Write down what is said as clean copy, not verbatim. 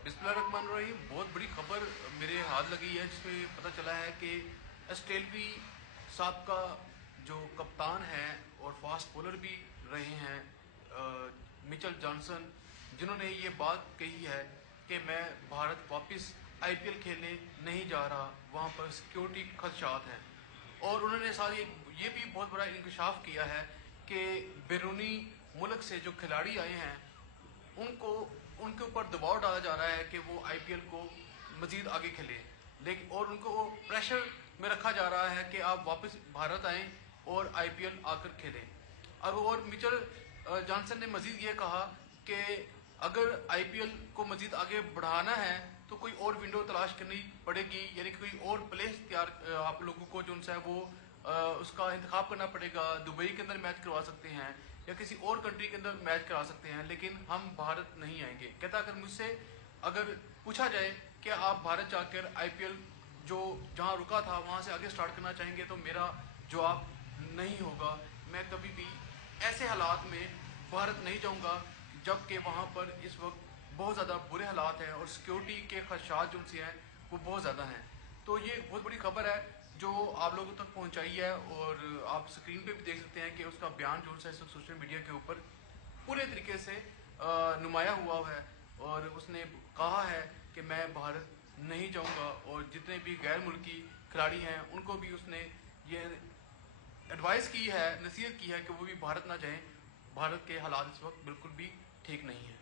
बिस्मिल्लाहिर्रहमानिर्रहीम। बहुत बड़ी खबर मेरे हाथ लगी है जिसमें पता चला है कि एस्टेल्वी साबका जो कप्तान है और फास्ट बॉलर भी रहे हैं मिचेल जॉनसन, जिन्होंने ये बात कही है कि मैं भारत वापस आईपीएल खेलने नहीं जा रहा, वहाँ पर सिक्योरिटी खदशात हैं। और उन्होंने साथ ये भी बहुत बड़ा इंकशाफ किया है कि बैरूनी मुल्क से जो खिलाड़ी आए हैं उनको उनके ऊपर दबाव डाला जा रहा है कि वो आईपीएल को मजीद आगे खेले, लेकिन और उनको प्रेशर में रखा जा रहा है कि आप वापस भारत आएं और आईपीएल आकर खेलें। और मिचेल जॉनसन ने मजीद ये कहा कि अगर आईपीएल को मजीद आगे बढ़ाना है तो कोई और विंडो तलाश करनी पड़ेगी, यानी कि कोई और प्लेस तैयार आप लोगों को जो है वो उसका इंतखाब करना पड़ेगा। दुबई के अंदर मैच करवा सकते हैं या किसी और कंट्री के अंदर मैच करा सकते हैं, लेकिन हम भारत नहीं आएंगे। कहता अगर मुझसे अगर पूछा जाए कि आप भारत जाकर आईपीएल जो जहां रुका था वहां से आगे स्टार्ट करना चाहेंगे तो मेरा जवाब नहीं होगा। मैं कभी भी ऐसे हालात में भारत नहीं जाऊंगा जबकि वहां पर इस वक्त बहुत ज़्यादा बुरे हालात हैं और सिक्योरिटी के खदशात जो से हैं वो बहुत ज़्यादा हैं। तो ये बहुत बड़ी खबर है जो आप लोगों तक पहुंचाई है, और आप स्क्रीन पे भी देख सकते हैं कि उसका बयान जो है सोशल मीडिया के ऊपर पूरे तरीके से नुमाया हुआ है। और उसने कहा है कि मैं भारत नहीं जाऊंगा, और जितने भी गैर मुल्की खिलाड़ी हैं उनको भी उसने ये एडवाइस की है, नसीहत की है कि वो भी भारत ना जाएं। भारत के हालात इस वक्त बिल्कुल भी ठीक नहीं है।